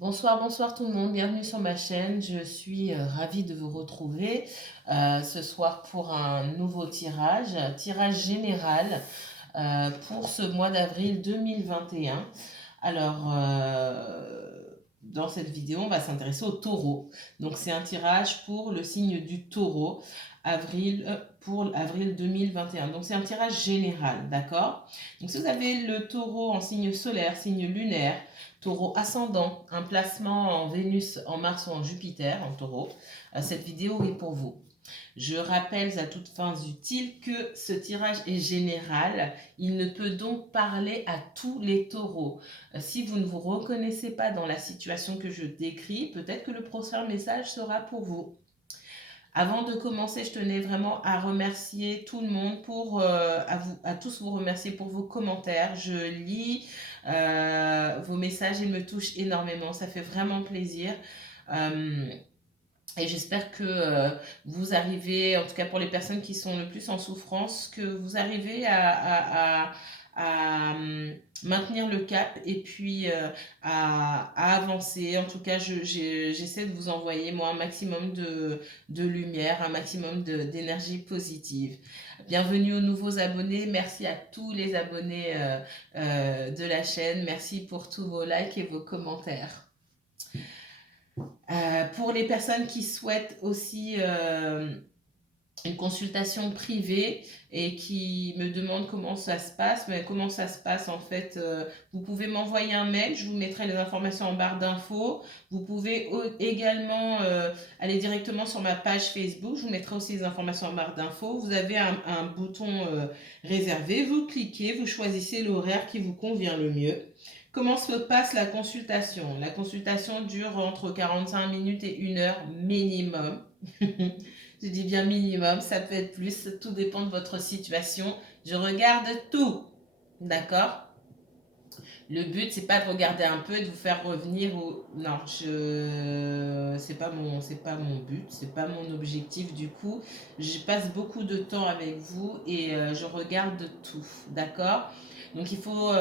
Bonsoir, bonsoir tout le monde, bienvenue sur ma chaîne. Je suis ravie de vous retrouver ce soir pour un nouveau tirage général pour ce mois d'avril 2021. Alors, dans cette vidéo, on va s'intéresser au taureau. Donc, c'est un tirage pour le signe du taureau pour avril 2021. Donc, c'est un tirage général, d'accord? Donc, si vous avez le taureau en signe solaire, signe lunaire, taureau ascendant, un placement en Vénus, en Mars ou en Jupiter, en taureau, cette vidéo est pour vous. Je rappelle à toutes fins utiles que ce tirage est général. Il ne peut donc parler à tous les taureaux. Si vous ne vous reconnaissez pas dans la situation que je décris, peut-être que le prochain message sera pour vous. Avant de commencer, je tenais vraiment à remercier tout le monde à tous vous remercier pour vos commentaires. Je lis vos messages, ils me touchent énormément. Ça fait vraiment plaisir. Euh, et j'espère que vous arrivez, en tout cas pour les personnes qui sont le plus en souffrance, que vous arrivez à maintenir le cap et puis à avancer. En tout cas, j'essaie de vous envoyer moi un maximum de lumière, un maximum d'énergie positive. Bienvenue aux nouveaux abonnés. Merci à tous les abonnés de la chaîne. Merci pour tous vos likes et vos commentaires. Pour les personnes qui souhaitent aussi une consultation privée et qui me demandent comment ça se passe, mais comment ça se passe en fait, vous pouvez m'envoyer un mail, je vous mettrai les informations en barre d'infos. Vous pouvez également aller directement sur ma page Facebook, je vous mettrai aussi les informations en barre d'infos. Vous avez un bouton réservé, vous cliquez, vous choisissez l'horaire qui vous convient le mieux. Comment se passe la consultation? La consultation dure entre 45 minutes et 1 heure minimum. Je dis bien minimum, ça peut être plus, tout dépend de votre situation. Je regarde tout, d'accord? Le but, c'est pas de regarder un peu et de vous faire revenir au... Non, c'est pas mon but, c'est pas mon objectif du coup. Je passe beaucoup de temps avec vous et je regarde tout, d'accord? Donc il faut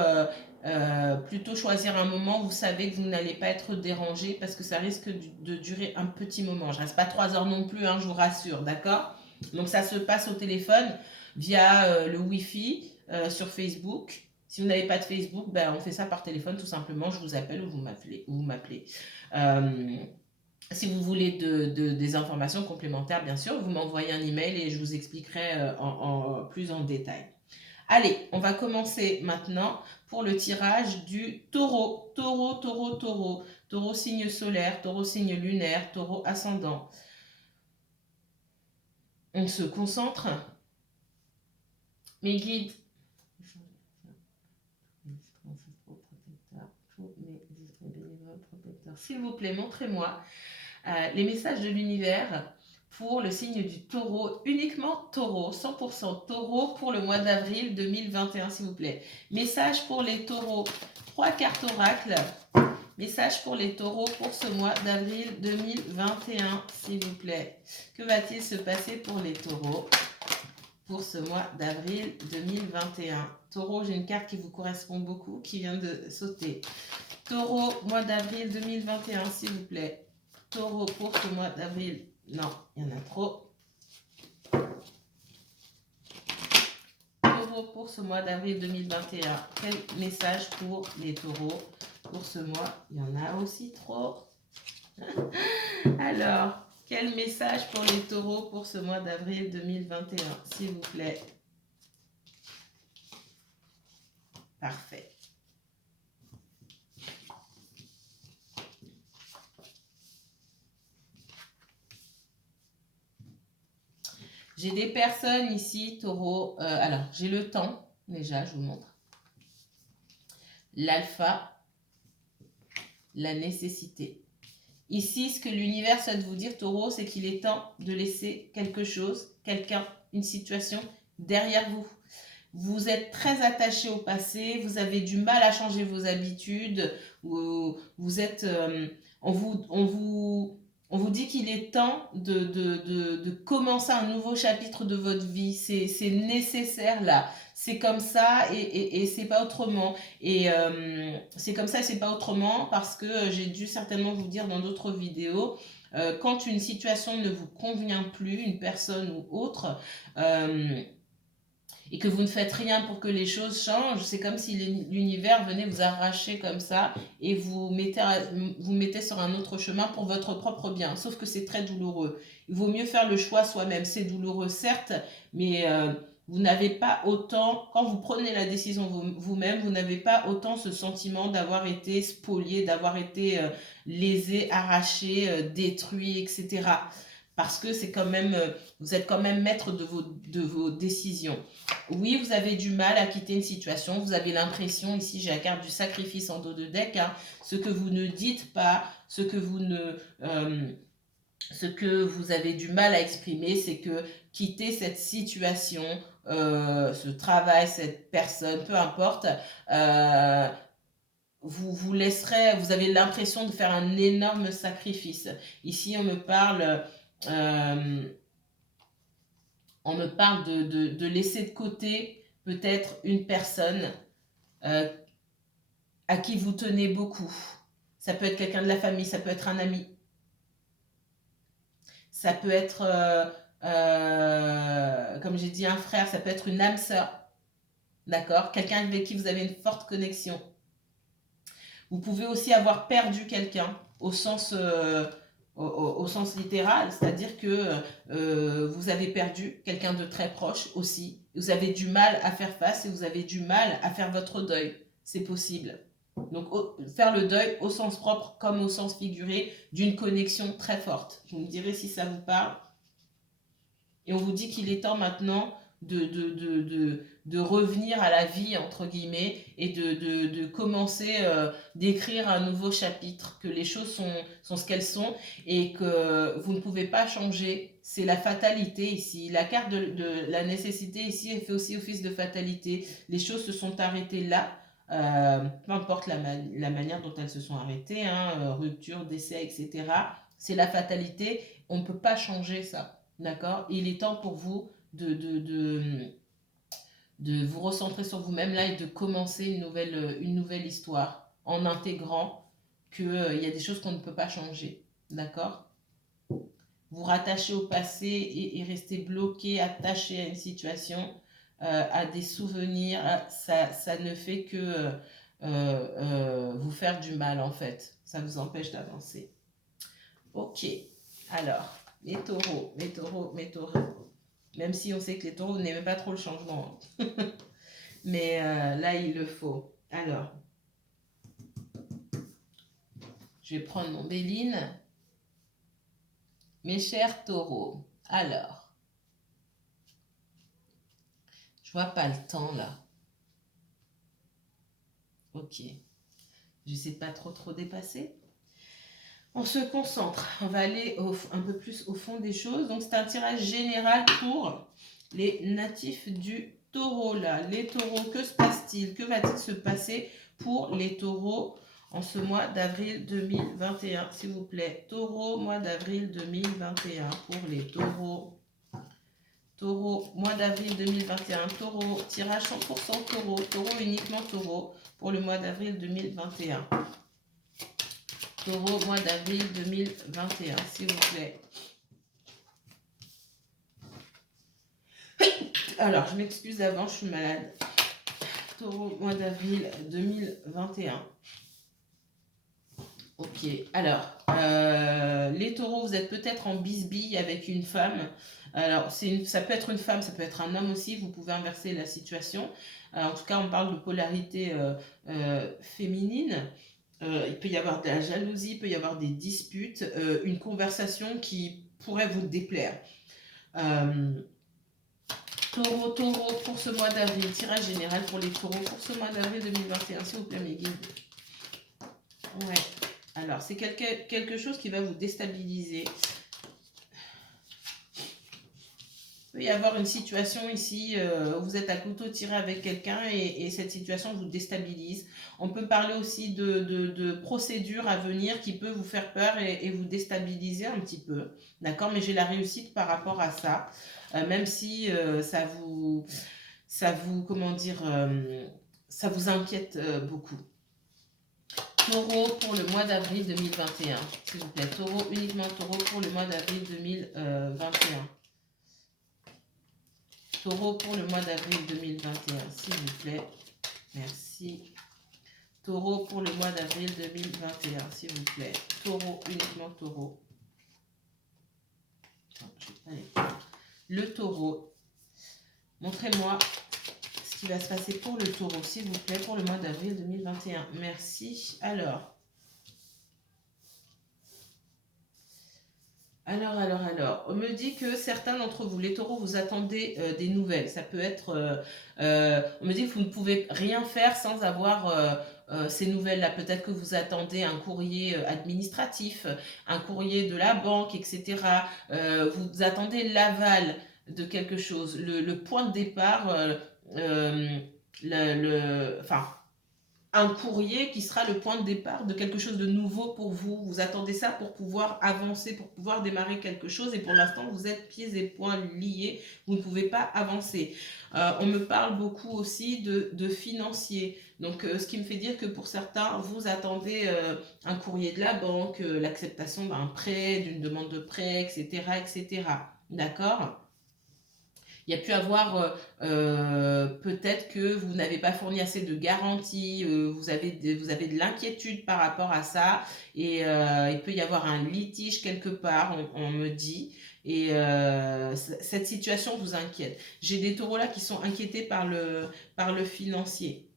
plutôt choisir un moment où vous savez que vous n'allez pas être dérangé parce que ça risque de durer un petit moment. Je reste pas 3 heures non plus, hein, je vous rassure, d'accord? Donc ça se passe au téléphone via le Wi-Fi sur Facebook. Si vous n'avez pas de Facebook, ben, on fait ça par téléphone tout simplement. Je vous appelle ou vous m'appelez. Euh, si vous voulez des informations complémentaires, bien sûr, vous m'envoyez un email et je vous expliquerai plus en détail. Allez, on va commencer maintenant pour le tirage du taureau. Taureau, taureau, taureau. Taureau signe solaire, taureau signe lunaire, taureau ascendant. On se concentre. Mes guides. S'il vous plaît, montrez-moi les messages de l'univers pour le signe du taureau, uniquement taureau, 100% taureau pour le mois d'avril 2021, s'il vous plaît. Message pour les taureaux, 3 cartes oracle. Message pour les taureaux pour ce mois d'avril 2021, s'il vous plaît. Que va-t-il se passer pour les taureaux pour ce mois d'avril 2021? Taureau, j'ai une carte qui vous correspond beaucoup, qui vient de sauter. Taureau, mois d'avril 2021, s'il vous plaît. Taureau pour ce mois d'avril. Non, il y en a trop. Taureau pour ce mois d'avril 2021. Quel message pour les taureaux pour ce mois? Il y en a aussi trop. Alors, quel message pour les taureaux pour ce mois d'avril 2021, s'il vous plaît? Parfait. J'ai des personnes ici, taureau. Alors, j'ai le temps, déjà, je vous montre. L'alpha, la nécessité. Ici, ce que l'univers souhaite vous dire, taureau, c'est qu'il est temps de laisser quelque chose, quelqu'un, une situation derrière vous. Vous êtes très attaché au passé, vous avez du mal à changer vos habitudes, vous êtes, on On vous dit qu'il est temps de commencer un nouveau chapitre de votre vie. C'est nécessaire là. C'est comme ça et c'est pas autrement. Et c'est comme ça et c'est pas autrement parce que j'ai dû certainement vous dire dans d'autres vidéos, quand une situation ne vous convient plus, une personne ou autre, euh, et que vous ne faites rien pour que les choses changent, c'est comme si l'univers venait vous arracher comme ça et vous mettez sur un autre chemin pour votre propre bien. Sauf que c'est très douloureux. Il vaut mieux faire le choix soi-même. C'est douloureux, certes, mais vous n'avez pas autant, quand vous prenez la décision vous-même, vous n'avez pas autant ce sentiment d'avoir été spolié, d'avoir été lésé, arraché, détruit, etc. Parce que c'est quand même, vous êtes quand même maître de vos décisions. Oui, vous avez du mal à quitter une situation, vous avez l'impression, ici j'ai la carte du sacrifice en dos de deck, hein, ce que vous ne dites pas, ce que vous avez du mal à exprimer, c'est que quitter cette situation, ce travail, cette personne, peu importe, vous laisserez, vous avez l'impression de faire un énorme sacrifice. Ici, euh, on me parle de laisser de côté peut-être une personne euh, à qui vous tenez beaucoup. Ça peut être quelqu'un de la famille, ça peut être un ami, ça peut être, comme j'ai dit, un frère, ça peut être une âme sœur, d'accord? Quelqu'un avec qui vous avez une forte connexion. Vous pouvez aussi avoir perdu quelqu'un au sens littéral, c'est-à-dire que vous avez perdu quelqu'un de très proche aussi. Vous avez du mal à faire face et vous avez du mal à faire votre deuil. C'est possible. Donc, faire le deuil au sens propre comme au sens figuré d'une connexion très forte. Vous me direz si ça vous parle. Et on vous dit qu'il est temps maintenant de revenir à la vie, entre guillemets, et de commencer d'écrire un nouveau chapitre, que les choses sont ce qu'elles sont et que vous ne pouvez pas changer. C'est la fatalité ici. La carte de la nécessité ici, elle fait aussi office de fatalité. Les choses se sont arrêtées là. Peu importe la manière dont elles se sont arrêtées, hein, rupture, décès, etc. C'est la fatalité. On ne peut pas changer ça. D'accord? Il est temps pour vous de vous recentrer sur vous-même là et de commencer une nouvelle histoire en intégrant qu'il y a des choses qu'on ne peut pas changer. D'accord? Vous rattacher au passé et rester bloqué, attaché à une situation, à des souvenirs, ça ne fait que vous faire du mal en fait. Ça vous empêche d'avancer. Ok, alors, les taureaux, les taureaux, les taureaux. Même si on sait que les taureaux n'aiment pas trop le changement. Mais là, il le faut. Alors, je vais prendre mon Béline. Mes chers taureaux. Alors, je vois pas le temps là. Ok. J'essaie de pas trop dépasser. On se concentre. On va aller un peu plus au fond des choses. Donc, c'est un tirage général pour les natifs du taureau là. Les taureaux, que se passe-t-il? Que va-t-il se passer pour les taureaux en ce mois d'avril 2021, s'il vous plaît? Taureau, mois d'avril 2021 pour les taureaux. Taureau, mois d'avril 2021. Taureau, tirage 100% taureau. Taureau, uniquement taureau pour le mois d'avril 2021. Taureau, mois d'avril 2021, s'il vous plaît. Alors, je m'excuse d'avance, je suis malade. Taureau, mois d'avril 2021. Ok, alors, les taureaux, vous êtes peut-être en bisbille avec une femme. Alors, ça peut être une femme, ça peut être un homme aussi, vous pouvez inverser la situation. En tout cas, on parle de polarité féminine. Il peut y avoir de la jalousie, il peut y avoir des disputes, une conversation qui pourrait vous déplaire. Taureau, pour ce mois d'avril, tirage général pour les taureaux pour ce mois d'avril 2021, s'il vous plaît, mes guides. Ouais. Alors, c'est quelque chose qui va vous déstabiliser. Il peut y avoir une situation ici où vous êtes à couteau tiré avec quelqu'un et cette situation vous déstabilise. On peut parler aussi de procédures à venir qui peut vous faire peur et vous déstabiliser un petit peu. D'accord? Mais j'ai la réussite par rapport à ça. Même si comment dire, ça vous inquiète beaucoup. Taureau pour le mois d'avril 2021, s'il vous plaît. Taureau, uniquement taureau pour le mois d'avril 2021. Taureau pour le mois d'avril 2021, s'il vous plaît. Merci. Taureau pour le mois d'avril 2021, s'il vous plaît. Taureau, uniquement taureau. Le taureau. Montrez-moi ce qui va se passer pour le taureau, s'il vous plaît, pour le mois d'avril 2021. Merci. Alors, on me dit que certains d'entre vous, les taureaux, vous attendez des nouvelles. Ça peut être, on me dit que vous ne pouvez rien faire sans avoir ces nouvelles-là. Peut-être que vous attendez un courrier administratif, un courrier de la banque, etc. Vous attendez l'aval de quelque chose, le point de départ, enfin, un courrier qui sera le point de départ de quelque chose de nouveau pour vous. Vous attendez ça pour pouvoir avancer, pour pouvoir démarrer quelque chose. Et pour l'instant, vous êtes pieds et poings liés. Vous ne pouvez pas avancer. On me parle beaucoup aussi de financier. Donc, ce qui me fait dire que pour certains, vous attendez un courrier de la banque, l'acceptation d'un prêt, d'une demande de prêt, etc., etc. D'accord ? Il y a pu avoir peut-être que vous n'avez pas fourni assez de garanties, vous avez de l'inquiétude par rapport à ça, et il peut y avoir un litige quelque part, on me dit, et cette situation vous inquiète. J'ai des taureaux là qui sont inquiétés par le financier.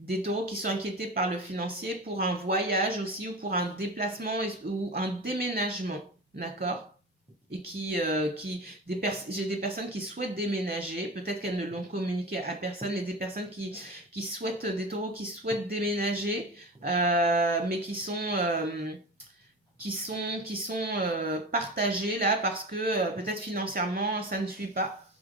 Des taureaux qui sont inquiétés par le financier pour un voyage aussi, ou pour un déplacement ou un déménagement, d'accord ? Et j'ai des personnes qui souhaitent déménager, peut-être qu'elles ne l'ont communiqué à personne, mais des personnes qui souhaitent, des taureaux qui souhaitent déménager, mais qui sont partagés là parce que peut-être financièrement ça ne suit pas.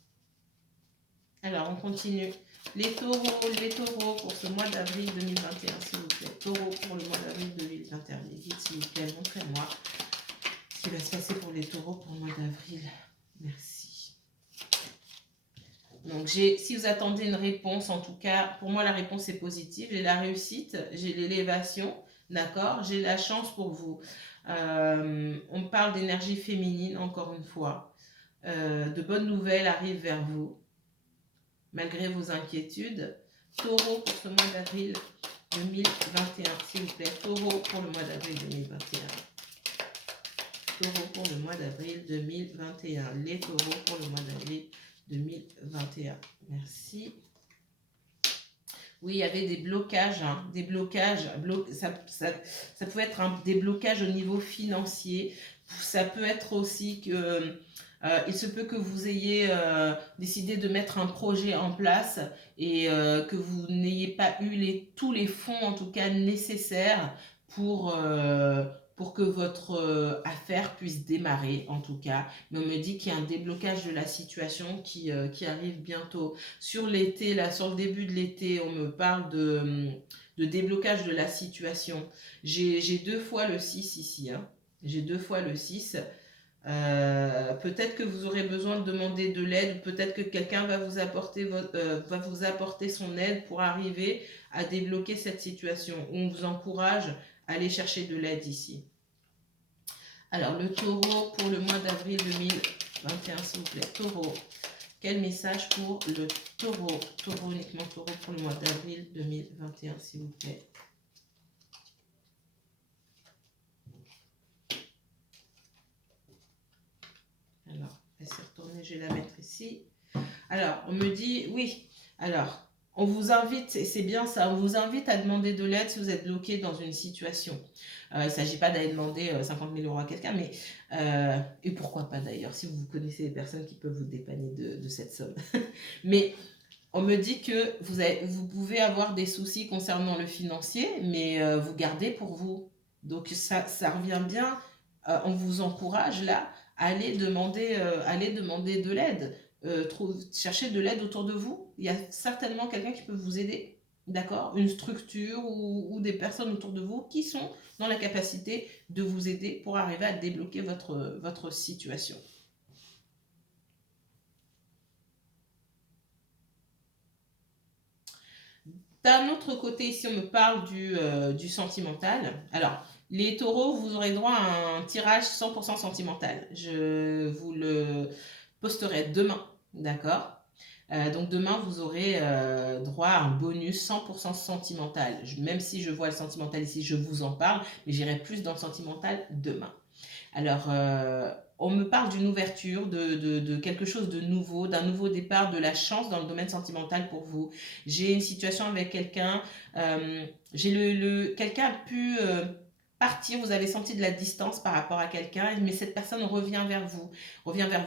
Alors on continue. Les taureaux pour ce mois d'avril 2021, s'il vous plaît. Taureaux pour le mois d'avril 2021, les guides, s'il vous plaît, montrez-moi ce qui va se passer pour les taureaux pour le mois d'avril. Merci. Donc, si vous attendez une réponse, en tout cas, pour moi, la réponse est positive. J'ai la réussite, j'ai l'élévation, d'accord ? J'ai la chance pour vous. On parle d'énergie féminine, encore une fois. De bonnes nouvelles arrivent vers vous, malgré vos inquiétudes. Taureau pour ce mois d'avril 2021, s'il vous plaît. Taureau pour le mois d'avril 2021. Taureau pour le mois d'avril 2021. Les taureaux pour le mois d'avril 2021. Merci. Oui, il y avait des blocages. Des blocages. Ça peut être des blocages au niveau financier. Ça peut être aussi que... il se peut que vous ayez décidé de mettre un projet en place et que vous n'ayez pas eu tous les fonds, en tout cas nécessaires, pour que votre affaire puisse démarrer, en tout cas. Mais on me dit qu'il y a un déblocage de la situation qui arrive bientôt. Sur l'été, là, sur le début de l'été, on me parle de déblocage de la situation. J'ai 2 fois le 6 ici. Hein. J'ai 2 fois le 6. Peut-être que vous aurez besoin de demander de l'aide, ou peut-être que quelqu'un va vous apporter son aide pour arriver à débloquer cette situation. On vous encourage à aller chercher de l'aide ici. Alors, le taureau pour le mois d'avril 2021, s'il vous plaît. Taureau, quel message pour le taureau? Taureau, uniquement taureau pour le mois d'avril 2021, s'il vous plaît. Alors, elle s'est retournée, je vais la mettre ici. Alors, on me dit, oui, alors, on vous invite, et c'est bien ça, on vous invite à demander de l'aide si vous êtes bloqué dans une situation. Il ne s'agit pas d'aller demander 50 000 € à quelqu'un, mais, et pourquoi pas d'ailleurs, si vous connaissez des personnes qui peuvent vous dépanner de cette somme. Mais on me dit que vous pouvez avoir des soucis concernant le financier, mais vous gardez pour vous. Donc ça revient bien, on vous encourage là allez demander de l'aide. Cherchez de l'aide autour de vous. Il y a certainement quelqu'un qui peut vous aider, d'accord? Une structure ou des personnes autour de vous qui sont dans la capacité de vous aider pour arriver à débloquer votre situation. D'un autre côté, ici, on me parle du sentimental. Alors, les taureaux, vous aurez droit à un tirage 100% sentimental. Je vous le posterai demain, d'accord? Donc demain, vous aurez droit à un bonus 100% sentimental. Même si je vois le sentimental ici, je vous en parle, mais j'irai plus dans le sentimental demain. Alors, on me parle d'une ouverture, de quelque chose de nouveau, d'un nouveau départ, de la chance dans le domaine sentimental pour vous. J'ai une situation avec quelqu'un, quelqu'un a pu partir, vous avez senti de la distance par rapport à quelqu'un, mais cette personne revient vers vous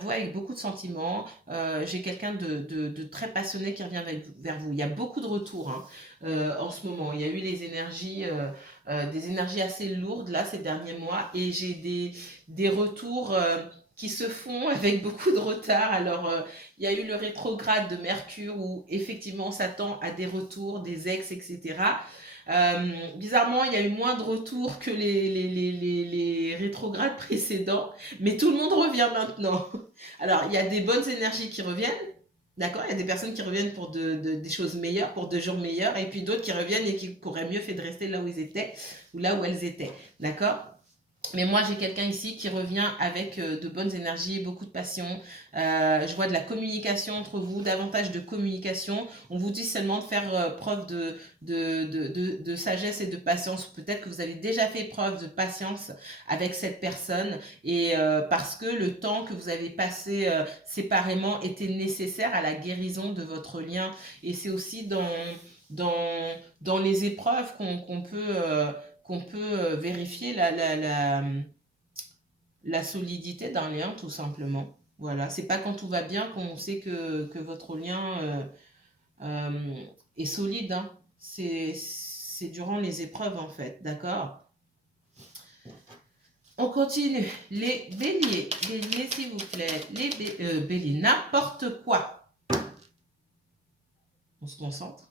avec beaucoup de sentiments. J'ai quelqu'un de très passionné qui revient vers vous. Il y a beaucoup de retours en ce moment. Il y a eu des énergies assez lourdes là ces derniers mois et j'ai des retours qui se font avec beaucoup de retard. Alors, il y a eu le rétrograde de Mercure où effectivement on s'attend à des retours, des ex, etc. Bizarrement, il y a eu moins de retours que les rétrogrades précédents, mais tout le monde revient maintenant. Alors, il y a des bonnes énergies qui reviennent, d'accord? Il y a des personnes qui reviennent pour des choses meilleures, pour 2 jours meilleurs, et puis d'autres qui reviennent et qui auraient mieux fait de rester là où ils étaient, ou là où elles étaient, d'accord? Mais moi, j'ai quelqu'un ici qui revient avec de bonnes énergies, beaucoup de passion. Je vois de la communication entre vous, davantage de communication. On vous dit seulement de faire preuve de sagesse et de patience. Peut-être que vous avez déjà fait preuve de patience avec cette personne et parce que le temps que vous avez passé séparément était nécessaire à la guérison de votre lien. Et c'est aussi dans les épreuves qu'on peut vérifier la solidité d'un lien, tout simplement. Voilà, c'est pas quand tout va bien qu'on sait que votre lien est solide. Hein. C'est durant les épreuves, en fait, d'accord? On continue. Les béliers, s'il vous plaît. Les béliers, n'importe quoi. On se concentre.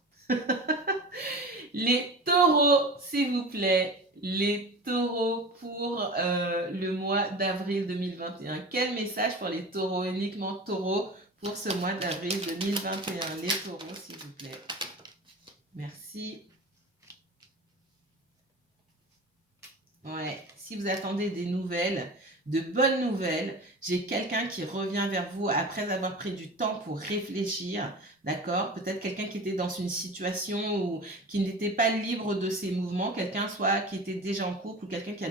Les taureaux, s'il vous plaît. Les taureaux pour le mois d'avril 2021. Quel message pour les taureaux? Uniquement taureaux pour ce mois d'avril 2021. Les taureaux, s'il vous plaît. Merci. Ouais, si vous attendez des nouvelles, de bonnes nouvelles, j'ai quelqu'un qui revient vers vous après avoir pris du temps pour réfléchir, d'accord? Peut-être quelqu'un qui était dans une situation où qui n'était pas libre de ses mouvements, quelqu'un soit qui était déjà en couple ou quelqu'un qui a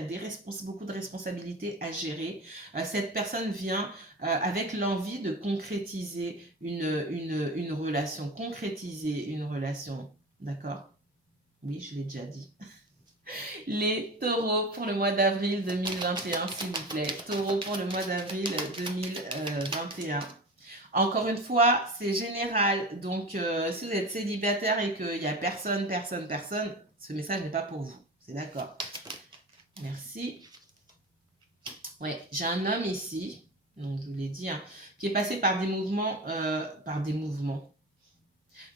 beaucoup de responsabilités à gérer. Cette personne vient avec l'envie de concrétiser une relation, d'accord? Oui, je l'ai déjà dit. Les taureaux pour le mois d'avril 2021, s'il vous plaît. Taureaux pour le mois d'avril 2021. Encore une fois, c'est général. Donc, si vous êtes célibataire et qu'il n'y a personne, ce message n'est pas pour vous. C'est d'accord. Merci. Ouais, j'ai un homme ici, donc je vous l'ai dit, qui est passé par des mouvements,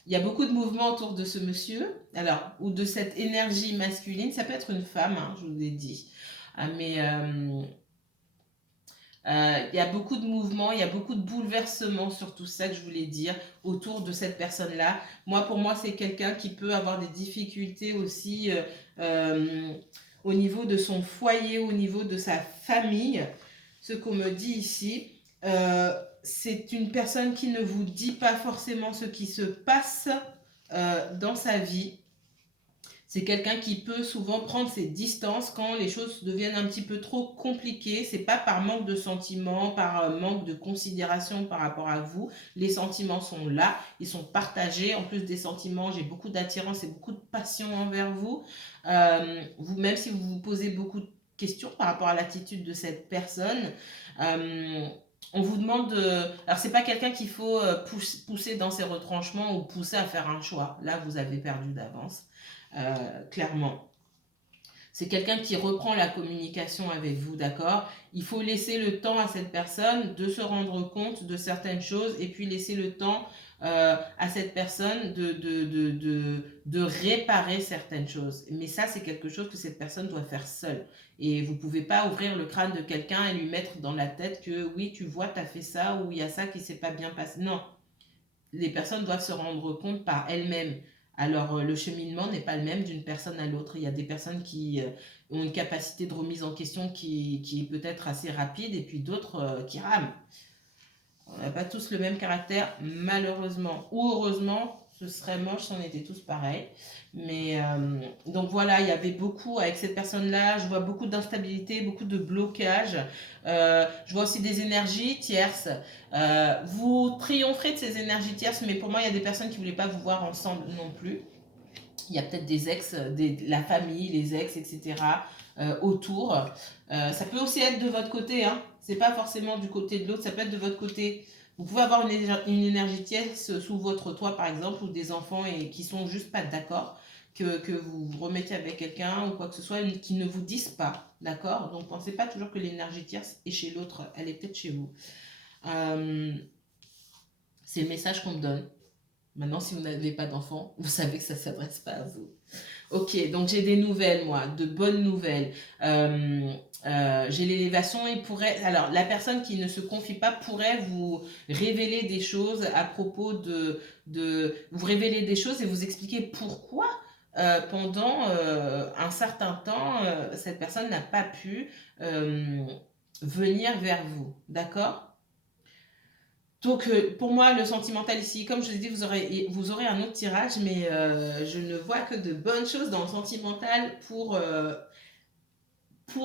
Il y a beaucoup de mouvements autour de ce monsieur, alors, ou de cette énergie masculine. Ça peut être une femme, je vous l'ai dit. Mais il y a beaucoup de mouvements, il y a beaucoup de bouleversements sur tout ça que je voulais dire autour de cette personne-là. Pour moi, c'est quelqu'un qui peut avoir des difficultés aussi au niveau de son foyer, au niveau de sa famille. Ce qu'on me dit ici, c'est une personne qui ne vous dit pas forcément ce qui se passe dans sa vie. C'est quelqu'un qui peut souvent prendre ses distances quand les choses deviennent un petit peu trop compliquées. C'est pas par manque de sentiments, par manque de considération par rapport à vous. Les sentiments sont là, ils sont partagés. En plus des sentiments, j'ai beaucoup d'attirance et beaucoup de passion envers vous. Même si vous vous posez beaucoup de questions par rapport à l'attitude de cette personne, on vous demande alors c'est pas quelqu'un qu'il faut pousser dans ses retranchements ou pousser à faire un choix. Là, vous avez perdu d'avance. Clairement. C'est quelqu'un qui reprend la communication avec vous, d'accord? Il faut laisser le temps à cette personne de se rendre compte de certaines choses et puis laisser le temps à cette personne de réparer certaines choses. Mais ça, c'est quelque chose que cette personne doit faire seule. Et vous ne pouvez pas ouvrir le crâne de quelqu'un et lui mettre dans la tête que oui, tu vois, tu as fait ça ou il y a ça qui ne s'est pas bien passé. Non, les personnes doivent se rendre compte par elles-mêmes. Alors, le cheminement n'est pas le même d'une personne à l'autre. Il y a des personnes qui ont une capacité de remise en question qui est peut-être assez rapide et puis d'autres qui rament. On n'a pas tous le même caractère, malheureusement. Ou heureusement, ce serait moche si on était tous pareils. Mais donc voilà, il y avait beaucoup avec cette personne-là. Je vois beaucoup d'instabilité, beaucoup de blocage. Je vois aussi des énergies tierces. Vous triompherez de ces énergies tierces, mais pour moi, il y a des personnes qui ne voulaient pas vous voir ensemble non plus. Il y a peut-être des ex, la famille, les ex, etc. Autour. Ça peut aussi être de votre côté, hein. C'est pas forcément du côté de l'autre, ça peut être de votre côté. Vous pouvez avoir une énergie tierce sous votre toit, par exemple, ou des enfants et qui sont juste pas d'accord, que vous vous remettez avec quelqu'un ou quoi que ce soit, qui ne vous disent pas, d'accord? Donc pensez pas toujours que l'énergie tierce est chez l'autre, elle est peut-être chez vous. C'est le message qu'on me donne. Maintenant, si vous n'avez pas d'enfant, vous savez que ça ne s'adresse pas à vous. Ok, donc j'ai des nouvelles, moi, de bonnes nouvelles. J'ai l'élévation et pourrait... Alors, la personne qui ne se confie pas pourrait vous révéler des choses à propos vous révéler des choses et vous expliquer pourquoi pendant un certain temps, cette personne n'a pas pu venir vers vous. D'accord? Donc, pour moi, le sentimental ici, comme je vous ai dit, vous aurez un autre tirage, mais je ne vois que de bonnes choses dans le sentimental pour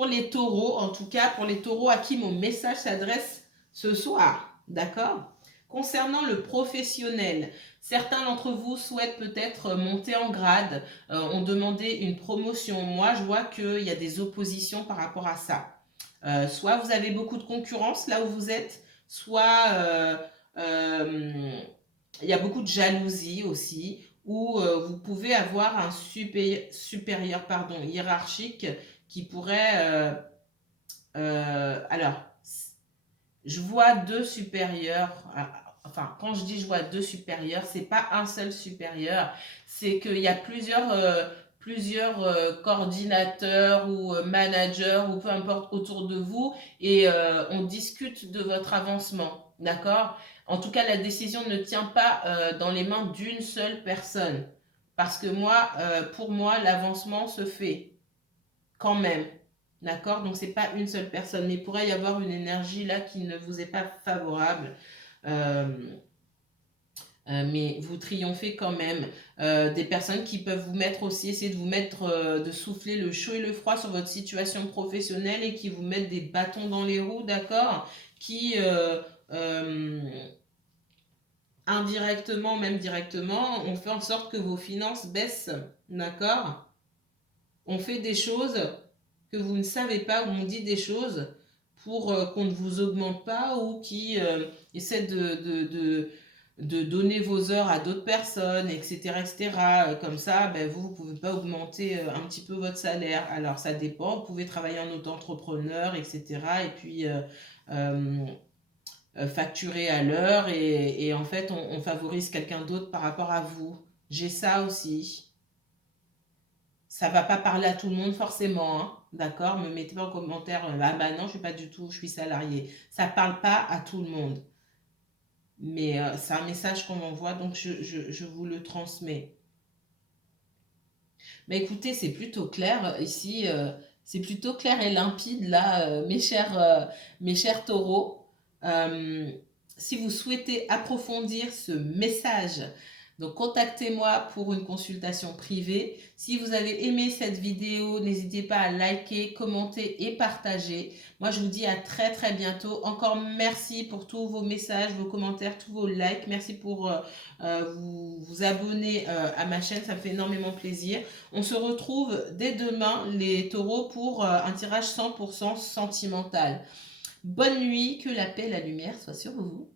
les taureaux, en tout cas pour les taureaux à qui mon message s'adresse ce soir. D'accord? Concernant le professionnel, certains d'entre vous souhaitent peut-être monter en grade, ont demandé une promotion. Moi, je vois qu'il y a des oppositions par rapport à ça. Soit vous avez beaucoup de concurrence là où vous êtes, soit il y a beaucoup de jalousie aussi, ou vous pouvez avoir un supérieur hiérarchique qui pourrait... alors, je vois deux supérieurs. Enfin, quand je dis je vois deux supérieurs, c'est pas un seul supérieur, c'est qu'il y a plusieurs coordinateurs ou managers ou peu importe autour de vous et on discute de votre avancement, d'accord? En tout cas, la décision ne tient pas dans les mains d'une seule personne parce que moi, pour moi, l'avancement se fait quand même. D'accord? Donc, c'est pas une seule personne, mais il pourrait y avoir une énergie là qui ne vous est pas favorable. Euh, mais vous triomphez quand même. Des personnes qui peuvent vous mettre aussi, essayer de vous mettre, de souffler le chaud et le froid sur votre situation professionnelle et qui vous mettent des bâtons dans les roues, d'accord? Qui, indirectement, même directement, on fait en sorte que vos finances baissent, d'accord? On fait des choses que vous ne savez pas, ou on dit des choses pour qu'on ne vous augmente pas ou qui essaient de donner vos heures à d'autres personnes, etc. etc. Comme ça, ben, vous ne pouvez pas augmenter un petit peu votre salaire. Alors, ça dépend. Vous pouvez travailler en auto-entrepreneur, etc. Et puis, facturer à l'heure. Et en fait, on favorise quelqu'un d'autre par rapport à vous. J'ai ça aussi. Ça va pas parler à tout le monde forcément, hein, d'accord? Me mettez pas en commentaire, ah bah non, je suis pas du tout, je suis salarié. Ça parle pas à tout le monde. Mais c'est un message qu'on m'envoie, donc je vous le transmets. Mais écoutez, c'est plutôt clair ici, c'est plutôt clair et limpide là, mes chers taureaux. Euh, Si vous souhaitez approfondir ce message, donc contactez-moi pour une consultation privée. Si vous avez aimé cette vidéo, n'hésitez pas à liker, commenter et partager. Moi, je vous dis à très très bientôt. Encore merci pour tous vos messages, vos commentaires, tous vos likes. Merci pour vous abonner à ma chaîne, ça me fait énormément plaisir. On se retrouve dès demain, les taureaux, pour un tirage 100% sentimental. Bonne nuit, que la paix et la lumière soient sur vous.